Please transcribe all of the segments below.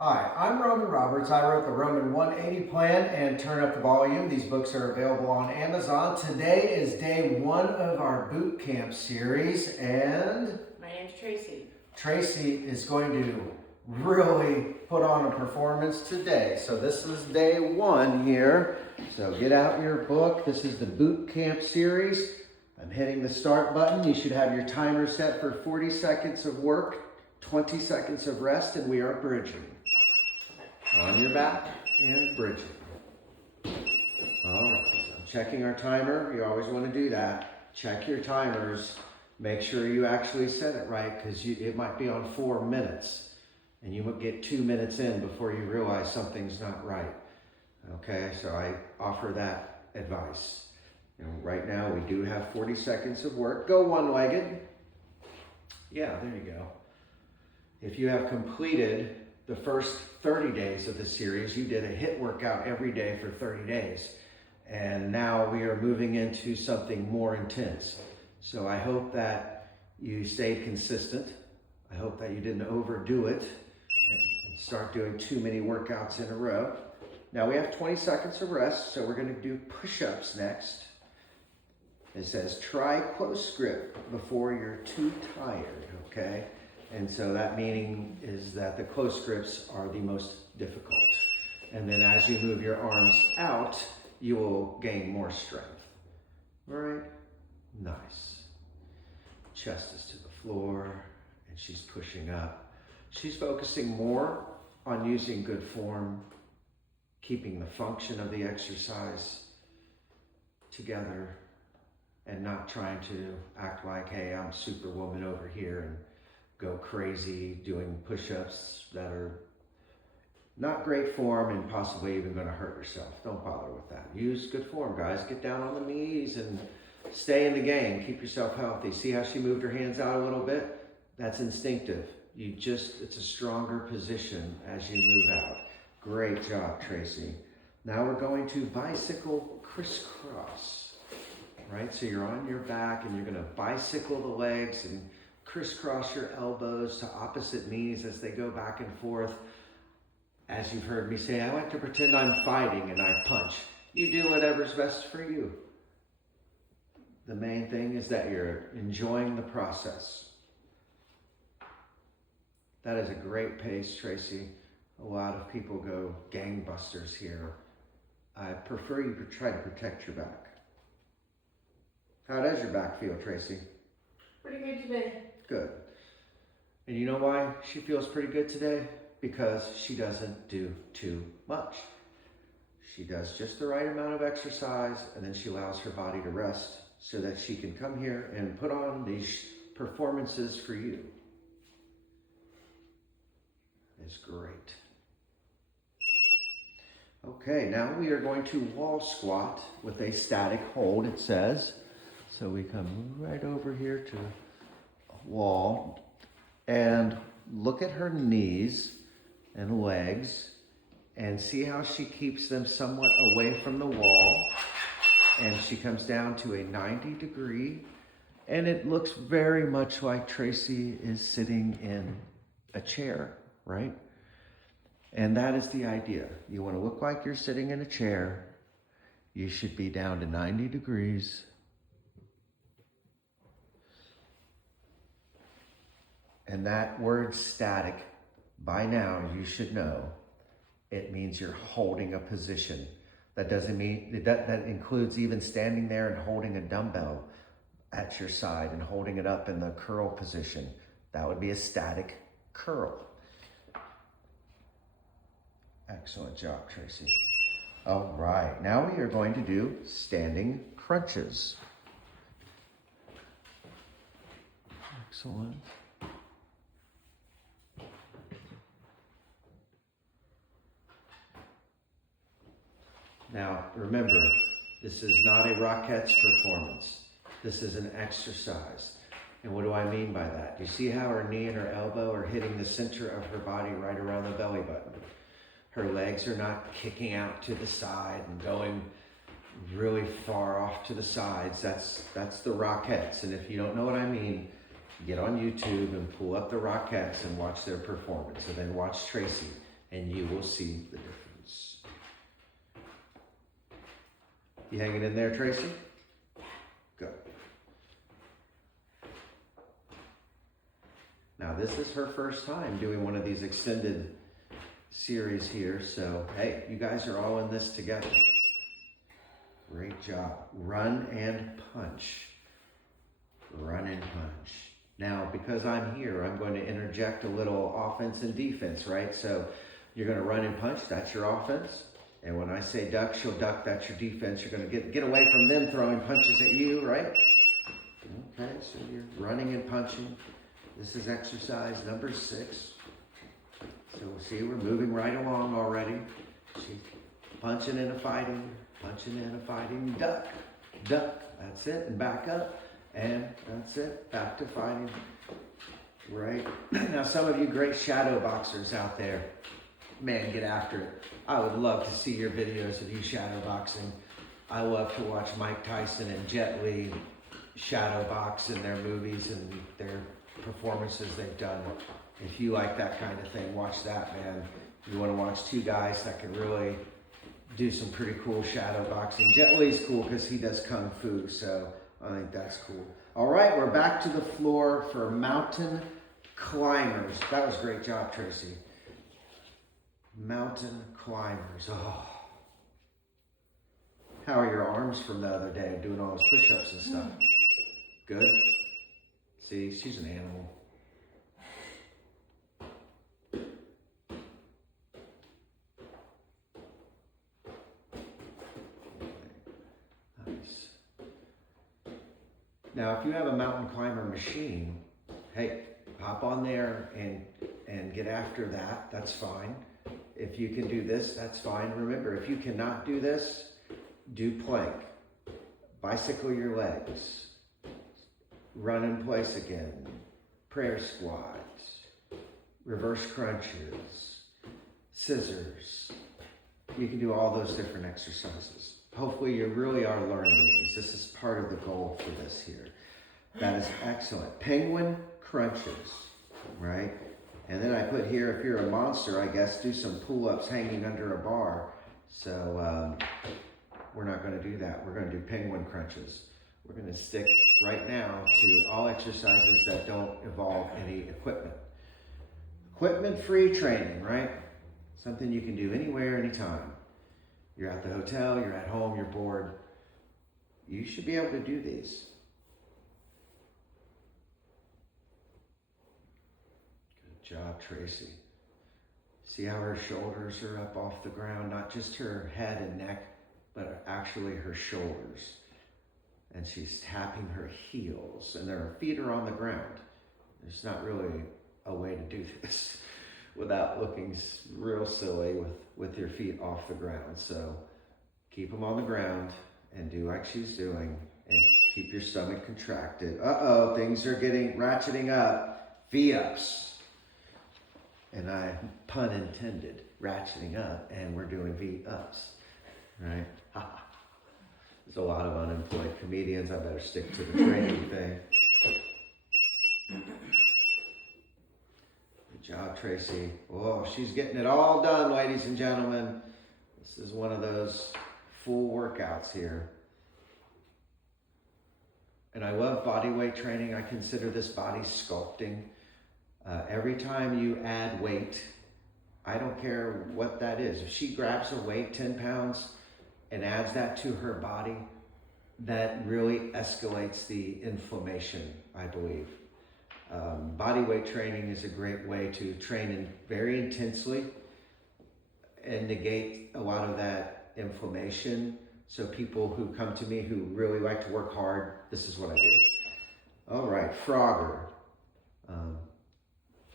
Hi, I'm Roman Roberts. I wrote the Roman 180 Plan and Turn Up the Volume. These books are available on Amazon. Today is day one of our boot camp series, and my name's Tracy. Tracy is going to really put on a performance today. So this is day one here. So get out your book. This is the boot camp series. I'm hitting the start button. You should have your timer set for 40 seconds of work, 20 seconds of rest, and we are bridging. On your back and bridging. All right, so I'm checking our timer. You always want to do that. Check your timers. Make sure you actually set it right, because it might be on 4 minutes and you might get 2 minutes in before you realize something's not right. Okay, so I offer that advice. Right now we do have 40 seconds of work. Go one-legged. Yeah, there you go. If you have completed the first 30 days of the series, you did a HIIT workout every day for 30 days. And now we are moving into something more intense. So I hope that you stayed consistent. I hope that you didn't overdo it and start doing too many workouts in a row. Now we have 20 seconds of rest, so we're gonna do push-ups next. It says, try close grip before you're too tired, okay? And so that meaning is that the close grips are the most difficult. And then as you move your arms out, you will gain more strength. All right? Nice. Chest is to the floor, and she's pushing up. She's focusing more on using good form, keeping the function of the exercise together, and not trying to act like, hey, I'm Superwoman over here, and go crazy doing push-ups that are not great form and possibly even going to hurt yourself. Don't bother with that. Use good form, guys. Get down on the knees and stay in the game. Keep yourself healthy. See how she moved her hands out a little bit? That's instinctive. It's a stronger position as you move out. Great job, Tracy. Now we're going to bicycle crisscross, right? So you're on your back and you're going to bicycle the legs and crisscross your elbows to opposite knees as they go back and forth. As you've heard me say, I like to pretend I'm fighting and I punch. You do whatever's best for you. The main thing is that you're enjoying the process. That is a great pace, Tracy. A lot of people go gangbusters here. I prefer you to try to protect your back. How does your back feel, Tracy? Pretty good today. Good. And you know why she feels pretty good today? Because she doesn't do too much. She does just the right amount of exercise, and then she allows her body to rest so that she can come here and put on these performances for you. It's great. Okay, now we are going to wall squat with a static hold, it says. So we come right over here to wall and look at her knees and legs and see how she keeps them somewhat away from the wall, and she comes down to a 90-degree, and it looks very much like Tracy is sitting in a chair, right? And that is the idea. You want to look like you're sitting in a chair. You should be down to 90 degrees. And that word static, by now you should know, it means you're holding a position. That doesn't mean, that includes even standing there and holding a dumbbell at your side and holding it up in the curl position. That would be a static curl. Excellent job, Tracy. All right, now we are going to do standing crunches. Excellent. Now, remember, this is not a Rockettes performance. This is an exercise. And what do I mean by that? Do you see how her knee and her elbow are hitting the center of her body right around the belly button? Her legs are not kicking out to the side and going really far off to the sides. That's the Rockettes. And if you don't know what I mean, get on YouTube and pull up the Rockettes and watch their performance. And then watch Tracey and you will see the difference. You hanging in there, Tracy? Good. Now, this is her first time doing one of these extended series here, so hey, you guys are all in this together. Great job. Run and punch. Run and punch. Now, because I'm here, I'm going to interject a little offense and defense, right? So you're going to run and punch, that's your offense. And when I say duck, she'll duck, that's your defense. You're going to get away from them throwing punches at you, right? Okay, so you're running and punching. This is exercise number 6. So see, we're moving right along already. See, punching and a fighting, duck, duck, that's it, and back up. And that's it, back to fighting, right? Now, some of you great shadow boxers out there, man, get after it. I would love to see your videos of you shadow boxing. I love to watch Mike Tyson and Jet Li shadow box in their movies and their performances they've done. If you like that kind of thing, watch that, man. You want to watch 2 guys that can really do some pretty cool shadow boxing. Jet Li's cool because he does kung fu, so I think that's cool. All right, we're back to the floor for mountain climbers. That was a great job, Tracy. Mountain climbers. Oh. How are your arms from the other day doing all those push-ups and stuff? Good? See, she's an animal. Nice. Now, if you have a mountain climber machine, hey, hop on there and get after that. That's fine. If you can do this, that's fine. Remember, if you cannot do this, do plank. Bicycle your legs. Run in place again. Prayer squats. Reverse crunches. Scissors. You can do all those different exercises. Hopefully you really are learning these. This is part of the goal for this here. That is excellent. Penguin crunches, right? And then I put here, if you're a monster, I guess, do some pull-ups hanging under a bar. So we're not going to do that. We're going to do penguin crunches. We're going to stick right now to all exercises that don't involve any equipment. Equipment-free training, right? Something you can do anywhere, anytime. You're at the hotel, you're at home, you're bored. You should be able to do these. Good job, Tracy. See how her shoulders are up off the ground? Not just her head and neck, but actually her shoulders. And she's tapping her heels, and her feet are on the ground. There's not really a way to do this without looking real silly with your feet off the ground. So keep them on the ground and do like she's doing, and keep your stomach contracted. Uh-oh, things are ratcheting up. V-ups. And I, pun intended, ratcheting up, and we're doing V-ups, right? There's a lot of unemployed comedians. I better stick to the training thing. Good job, Tracy. Oh, she's getting it all done, ladies and gentlemen. This is one of those full workouts here. And I love body weight training. I consider this body sculpting. Every time you add weight, I don't care what that is. If she grabs a weight, 10 pounds, and adds that to her body, that really escalates the inflammation, I believe. Body weight training is a great way to train very intensely and negate a lot of that inflammation. So people who come to me who really like to work hard, this is what I do. All right, Frogger.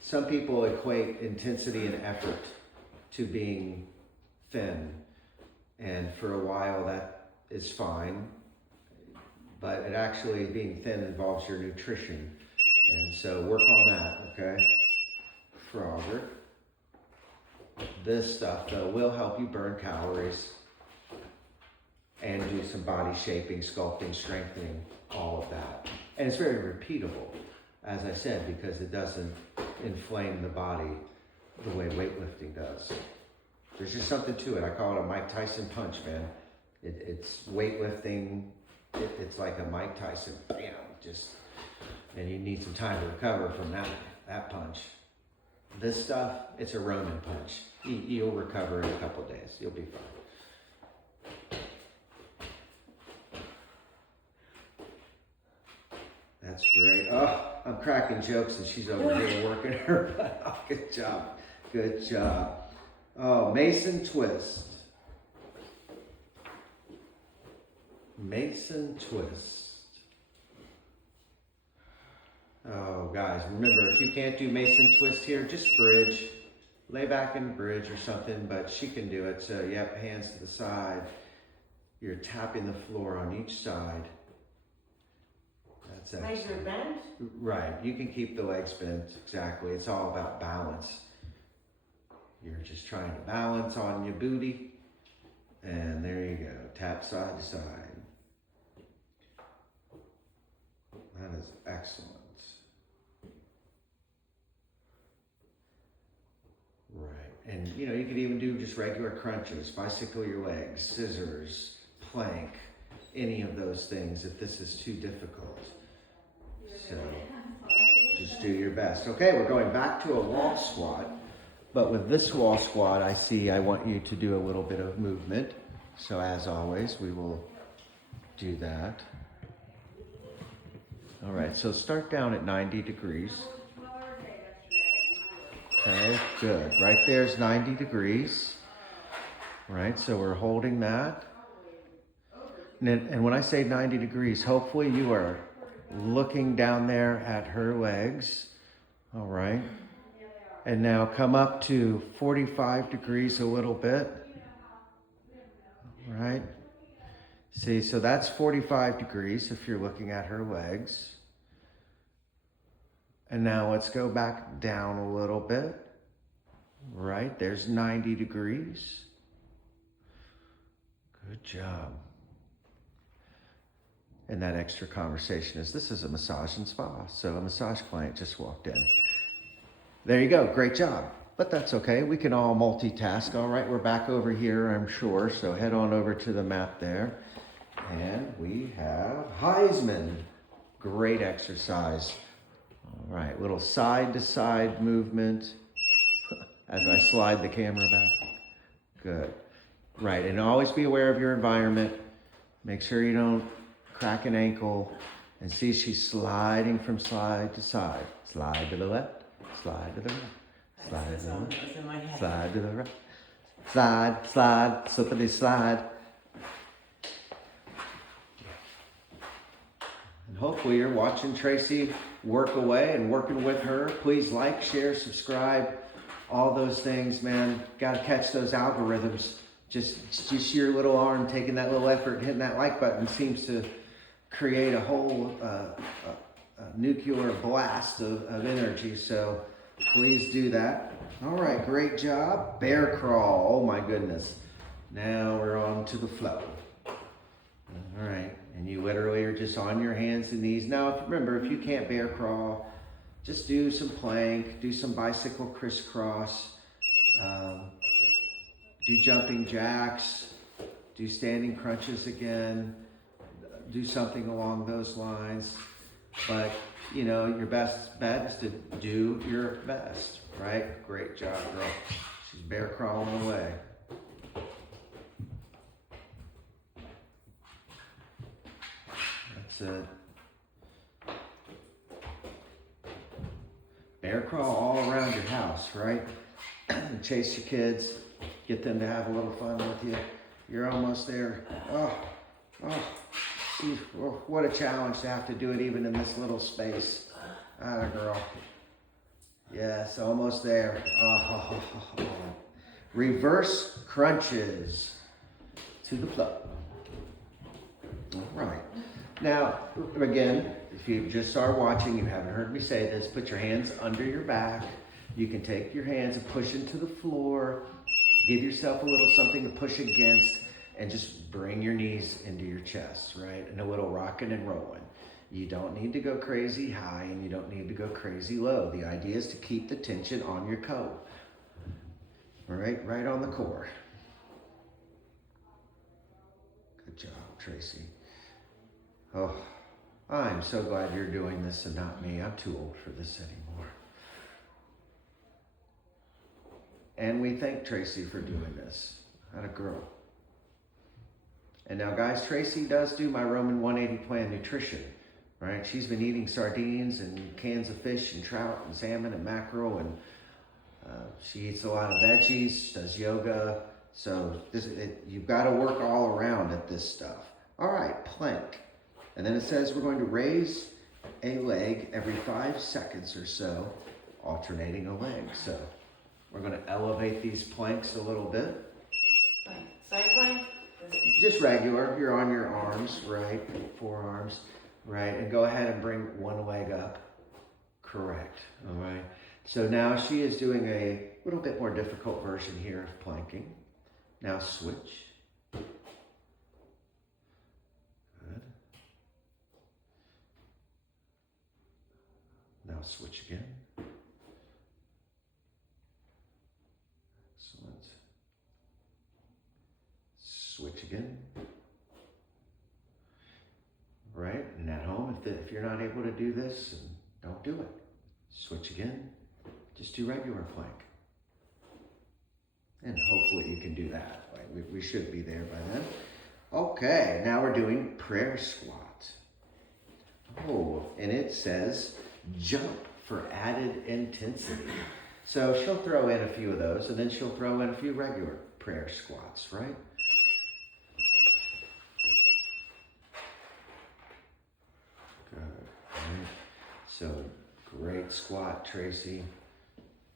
Some people equate intensity and effort to being thin. And for a while that is fine, but it actually, being thin involves your nutrition. And so work on that, okay? Frogger. This stuff though will help you burn calories and do some body shaping, sculpting, strengthening, all of that. And it's very repeatable, as I said, because it doesn't inflame the body the way weightlifting does. does. There's just something to it. I call it a Mike Tyson punch, man. It's weightlifting. It's like a Mike Tyson, bam, just, and you need some time to recover from that punch. This stuff, it's a Roman punch. You'll recover in a couple of days. You'll be fine. That's great. Oh, I'm cracking jokes and she's over here working her butt off. Good job. Good job. Oh, Mason twist. Mason twist. Oh, guys, remember, if you can't do Mason twist here, just bridge. Lay back and bridge or something, but she can do it. So, yep, hands to the side. You're tapping the floor on each side. That's Legs are bent? Right, you can keep the legs bent, exactly. It's all about balance. You're just trying to balance on your booty. And there you go, tap side to side. That is excellent. Right, and you know, you could even do just regular crunches, bicycle your legs, scissors, plank, any of those things if this is too difficult. So, just do your best. Okay, we're going back to a wall squat. But with this wall squat, I want you to do a little bit of movement. So as always, we will do that. All right, so start down at 90 degrees. Okay, good. Right there's 90 degrees. Right, so we're holding that. And when I say 90 degrees, hopefully you are looking down there at her legs. All right. And now come up to 45 degrees a little bit. All right. See, so that's 45 degrees if you're looking at her legs. And now let's go back down a little bit. Right, there's 90 degrees. Good job. And that extra conversation is, this is a massage and spa. So a massage client just walked in. There you go, great job. But that's okay, we can all multitask. All right, we're back over here, I'm sure. So head on over to the mat there. And we have Heisman. Great exercise. All right, little side to side movement as I slide the camera back. Good. Right, and always be aware of your environment. Make sure you don't crack an ankle. And see, she's sliding from side to side. Slide to the left, slide to the right, slide to the left, slide to the right. Slide, slide, slippity slide. And hopefully you're watching Tracey work away and working with her. Please like, share, subscribe, all those things, man. Got to catch those algorithms. Just your little arm taking that little effort, hitting that like button seems to create a whole nuclear blast of energy. So please do that. All right, great job. Bear crawl. Oh my goodness. Now we're on to the flow. All right, and you literally are just on your hands and knees. Now, remember, if you can't bear crawl, just do some plank, do some bicycle crisscross, do jumping jacks, do standing crunches again, do something along those lines. But, you know, your best bet is to do your best, right? Great job, girl. She's bear crawling away. That's it. Bear crawl all around your house, right? Chase your kids, get them to have a little fun with you. You're almost there. Geez, what a challenge to have to do it even in this little space. Atta girl. Yes, almost there. Reverse crunches to the floor. All right. Now, again, if you just are watching, you haven't heard me say this, put your hands under your back. You can take your hands and push into the floor. Give yourself a little something to push against and just bring your knees into your chest, right? And a little rocking and rolling. You don't need to go crazy high and you don't need to go crazy low. The idea is to keep the tension on your core. Right on the core. Good job, Tracy. Oh, I'm so glad you're doing this and not me. I'm too old for this anymore. And we thank Tracy for doing this. What a girl. And now, guys, Tracy does do my Roman 180 plan nutrition, right? She's been eating sardines and cans of fish and trout and salmon and mackerel, and she eats a lot of veggies, does yoga. So you've got to work all around at this stuff. All right, plank. And then it says we're going to raise a leg every 5 seconds or so, alternating a leg. So we're going to elevate these planks a little bit. Plank. Side plank? Just regular. You're on your arms, right? Forearms, right? And go ahead and bring one leg up. Correct. All right. So now she is doing a little bit more difficult version here of planking. Now switch. Good. Now switch again. Excellent. Switch again. Right? And at home, if you're not able to do this, don't do it. Switch again. Just do regular plank. And hopefully you can do that. Like we should be there by then. Okay, now we're doing prayer squat. Oh, and it says jump for added intensity. So she'll throw in a few of those, and then she'll throw in a few regular prayer squats, right? Good. Right. So great squat, Tracy.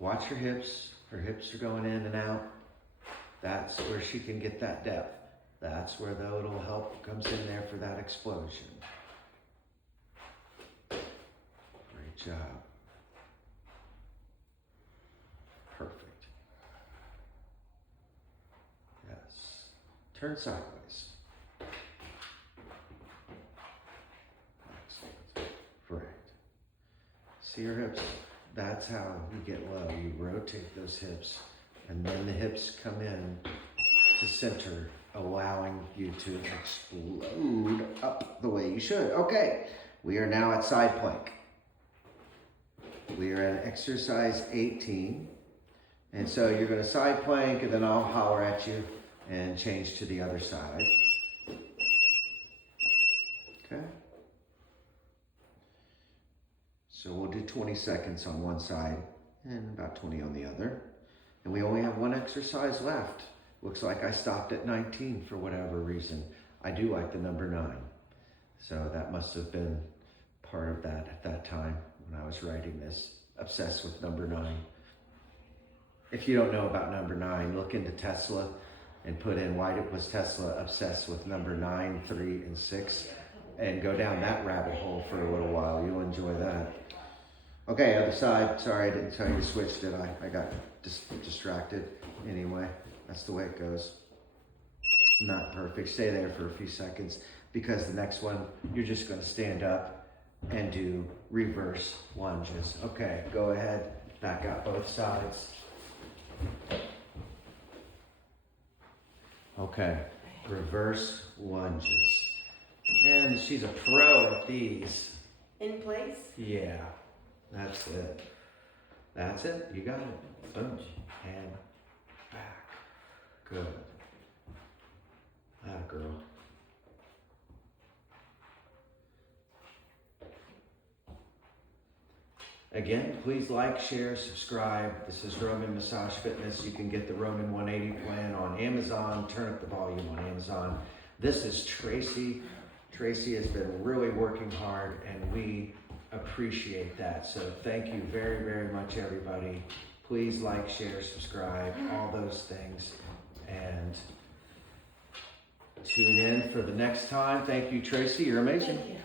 Watch her hips. Her hips are going in and out. That's where she can get that depth. That's where the little help comes in there for that explosion. Great job. Perfect. Yes. Turn sideways. Excellent. Correct. See your hips? That's how you get low. You rotate those hips, and then the hips come in to center, allowing you to explode up the way you should. Okay, we are now at side plank. We are at exercise 18. And so you're going to side plank, and then I'll holler at you and change to the other side. Okay? So we'll do 20 seconds on one side and about 20 on the other. And we only have one exercise left. Looks like I stopped at 19 for whatever reason. I do like the number 9. So that must have been part of that at that time when I was writing this. Obsessed with number 9. If you don't know about number 9, look into Tesla and put in why was Tesla obsessed with number 9, 3, and 6, and go down that rabbit hole for a little while. You'll enjoy that. Okay, other side. Sorry, I didn't tell you to switch, did I? I got distracted. Anyway, that's the way it goes. Not perfect. Stay there for a few seconds, because the next one, you're just going to stand up and do reverse lunges. Okay, go ahead. Back out both sides. Okay, reverse lunges. And she's a pro at these. In place? Yeah, that's it. That's it. You got it. Boom. And back. Good. That girl. Again, please like, share, subscribe. This is Roman Massage Fitness. You can get the Roman 180 plan on Amazon. Turn up the volume on Amazon. This is Tracey. Tracey has been really working hard, and we appreciate that. So thank you very, very much, everybody. Please like, share, subscribe, all those things. And tune in for the next time. Thank you, Tracey. You're amazing. Thank you.